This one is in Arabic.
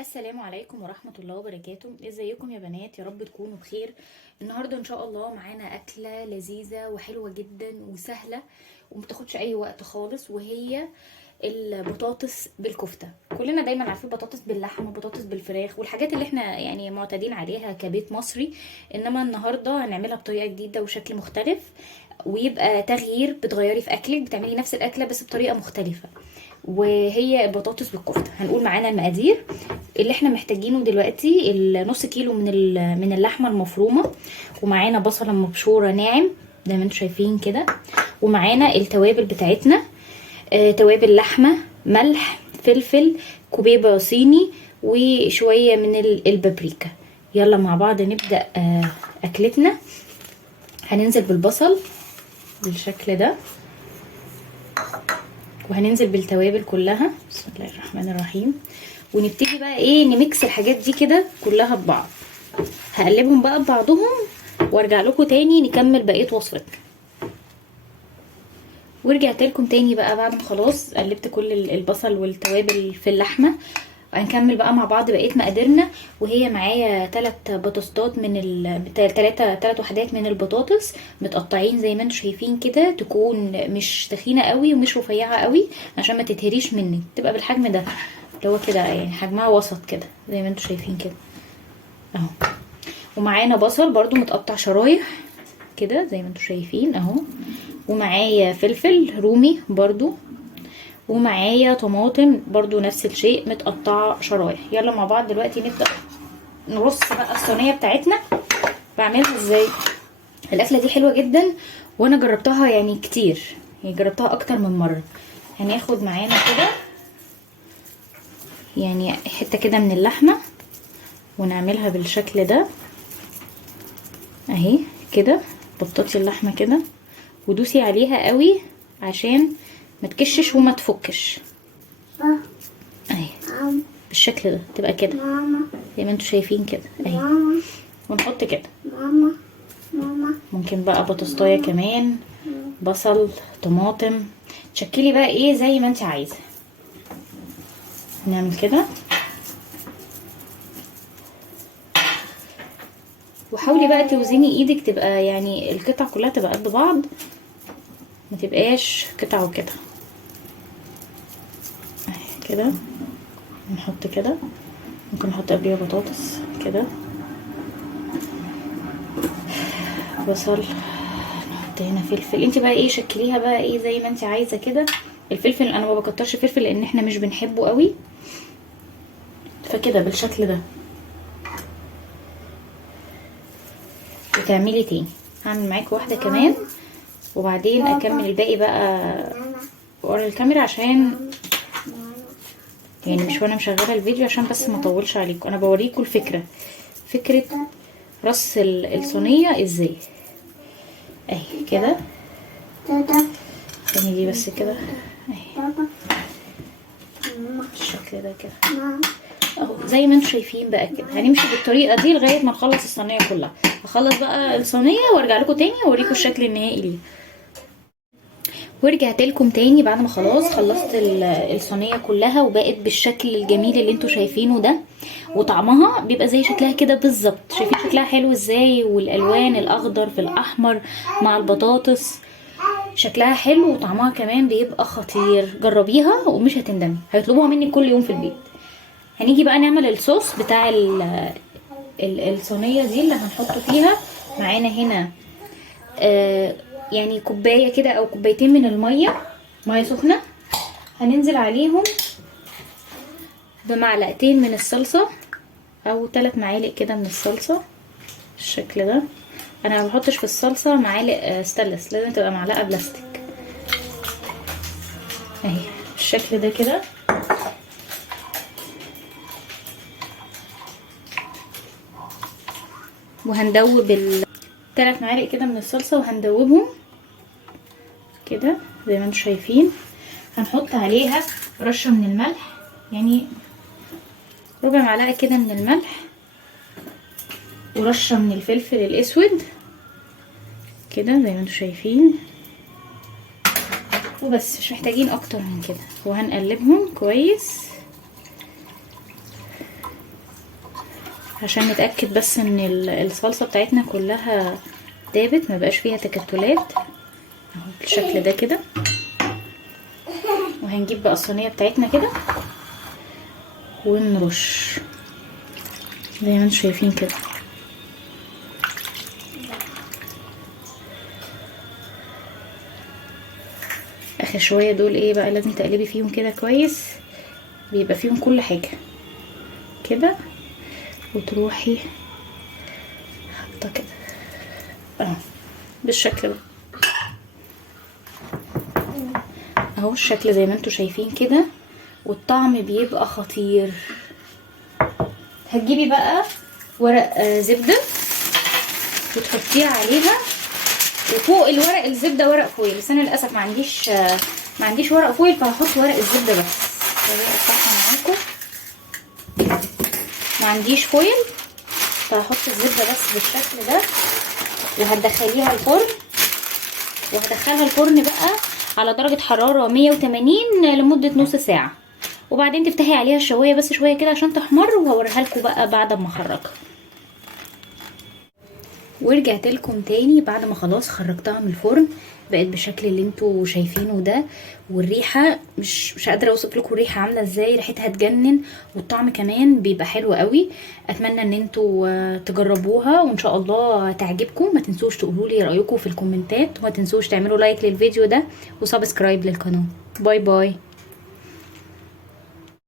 السلام عليكم ورحمة الله وبركاته. ازيكم يا بنات؟ يا رب تكونوا بخير. النهاردة ان شاء الله معانا اكلة لذيذة وحلوة جدا وسهلة ومتاخدش اي وقت خالص، وهي البطاطس بالكفتة. كلنا دايما عارفين بطاطس باللحمة وبطاطس بالفراخ والحاجات اللي احنا يعني معتادين عليها كبيت مصري، انما النهاردة هنعملها بطريقة جديدة وشكل مختلف، ويبقى تغيير، بتغيري في اكلك، بتعملي نفس الاكلة بس بطريقة مختلفة، وهي البطاطس بالكفتة. هنقول معانا المقادير اللي احنا محتاجينه دلوقتي: النص كيلو من اللحمه المفرومه، ومعانا بصله مبشوره ناعم زي ما انتم شايفين كده، ومعانا التوابل بتاعتنا، توابل لحمه، ملح، فلفل، كوبيبه صيني، وشويه من البابريكا. يلا مع بعض نبدا اكلتنا. هننزل بالبصل بالشكل ده، وهننزل بالتوابل كلها. بسم الله الرحمن الرحيم. ونبتدي بقى ايه، نميكس الحاجات دي كده كلها ببعض. هقلبهم بقى ببعضهم وارجع لكم تاني نكمل بقيه وصفتنا. ورجعت لكم تاني بقى بعد ما خلاص قلبت كل البصل والتوابل في اللحمه. هنكمل بقى مع بعض بقيه مقاديرنا، وهي معايا 3 بطاطسات من 3 وحدات من البطاطس متقطعين زي ما انتم شايفين كده، تكون مش تخينه قوي ومش رفيعه قوي عشان ما تتهريش مني، تبقى بالحجم ده اللي هو كده، يعني حجمها وسط كده زي ما انتم شايفين كده اهو. ومعانا بصل برضو متقطع شرايح كده زي ما انتم شايفين اهو، ومعايا فلفل رومي برضو، ومعايا طماطم برضو نفس الشيء متقطعه شرايح. يلا مع بعض دلوقتي نبدا نرص بقى الصينيه بتاعتنا. بعملها ازاي؟ الاكله دي حلوه جدا وانا جربتها يعني كتير، يعني جربتها اكتر من مره. هناخد معانا كده يعني حته كده من اللحمه ونعملها بالشكل ده اهي كده. بططي اللحمه كده ودوسي عليها قوي عشان ما تكشش وما تفكش اهي بالشكل ده، تبقى كده زي ما انتوا شايفين كده اهي. ونحط كده ممكن بقى بطاطايه كمان، بصل، طماطم، تشكلي بقى ايه زي ما انت عايزه. نعمل كده وحاولي بقى توزني ايدك، تبقى يعني القطع كلها تبقى قد بعض، ما تبقاش قطع وكده اهي كده. نحط كده، ممكن نحط قبليها بطاطس كده، بصل، نحط هنا فلفل. انت بقى ايه شكليها بقى ايه زي ما انت عايزه كده. الفلفل انا ما بكترش فلفل لان احنا مش بنحبه قوي، فكده بالشكل ده. وتعملي تاني، هعمل معاكي واحده كمان وبعدين اكمل الباقي بقى ورا الكاميرا، عشان يعني مش وانا مشغله الفيديو، عشان بس ما اطولش عليكم. انا بوريكم فكره رص الصينيه ازاي اهي كده. تعملي بس كده اهي بالشكل ده كده اهو زي ما انتم شايفين بقى كده. هنمشي بالطريقه دي لغايه ما نخلص الصينيه كلها. هخلص بقى الصينيه وارجع لكم تاني اوريكم الشكل النهائي ليه. ورجعت لكم تاني بعد ما خلاص خلصت الصينيه كلها وبقت بالشكل الجميل اللي انتوا شايفينه ده، وطعمها بيبقى زي شكلها كده بالظبط. شايفين شكلها حلو ازاي، والالوان الاخضر في الاحمر مع البطاطس شكلها حلو، وطعمها كمان بيبقى خطير. جربيها ومش هتندمي، هيطلبوها مني كل يوم في البيت. هنيجي بقى نعمل الصوص بتاع الصينيه دي اللي هنحطه فيها. معانا هنا يعني كوبايه كده او كوبايتين من ميه سخنه. هننزل عليهم بمعلقتين من الصلصه او 3 معالق كده من الصلصه بالشكل ده. انا ما بحطش في الصلصه معالق ستانلس، لازم تبقى معلقه بلاستيك اهي بالشكل ده كده. وهندوب 3 معالق كده من الصلصه وهندوبهم كده زي ما انتم شايفين. هنحط عليها رشه من الملح، يعني ربع معلقه كده من الملح، ورشه من الفلفل الاسود كده زي ما انتم شايفين، وبس مش محتاجين اكتر من كده. وهنقلبهم كويس عشان نتاكد بس ان الصلصه بتاعتنا كلها دابت، ما بقاش فيها تكتلات اهو بالشكل ده كده. وهنجيب بقى الصينيه بتاعتنا كده ونرش زي ما انتم شايفين كده. اخر شويه دول ايه بقى، لازم تقلبي فيهم كده كويس، بيبقى فيهم كل حاجه كده، وتروحي حاطه كده اهو بالشكل ده اهو، الشكل زي ما انتم شايفين كده، والطعم بيبقى خطير. هتجيبي بقى ورق زبده وتحطيه عليها، وفوق الورق الزبده ورق فويل، بس انا للاسف ما عنديش ورق فويل، فهحط ورق الزبده بس. افتحها معاكم، ما عنديش فويل فهحط الزبده بس بالشكل ده. وهتدخليها الفرن، وهدخلها الفرن بقى على درجه حراره 180 لمده نص ساعه، وبعدين تفتحي عليها الشوايه بس شويه كده عشان تحمر، وهوريها لكم بقى بعد ما اخرجها. ورجعت لكم تاني بعد ما خلاص خرجتها من الفرن، بقت بالشكل اللي انتوا شايفينه ده. والريحه مش قادره اوصف لكم الريحه عامله ازاي، ريحتها تجنن، والطعم كمان بيبقى حلو قوي. اتمنى ان انتوا تجربوها وان شاء الله تعجبكم. ما تنسوش تقولوا لي رايكم في الكومنتات، وما تنسوش تعملوا لايك للفيديو ده وسبسكرايب للقناه. باي باي.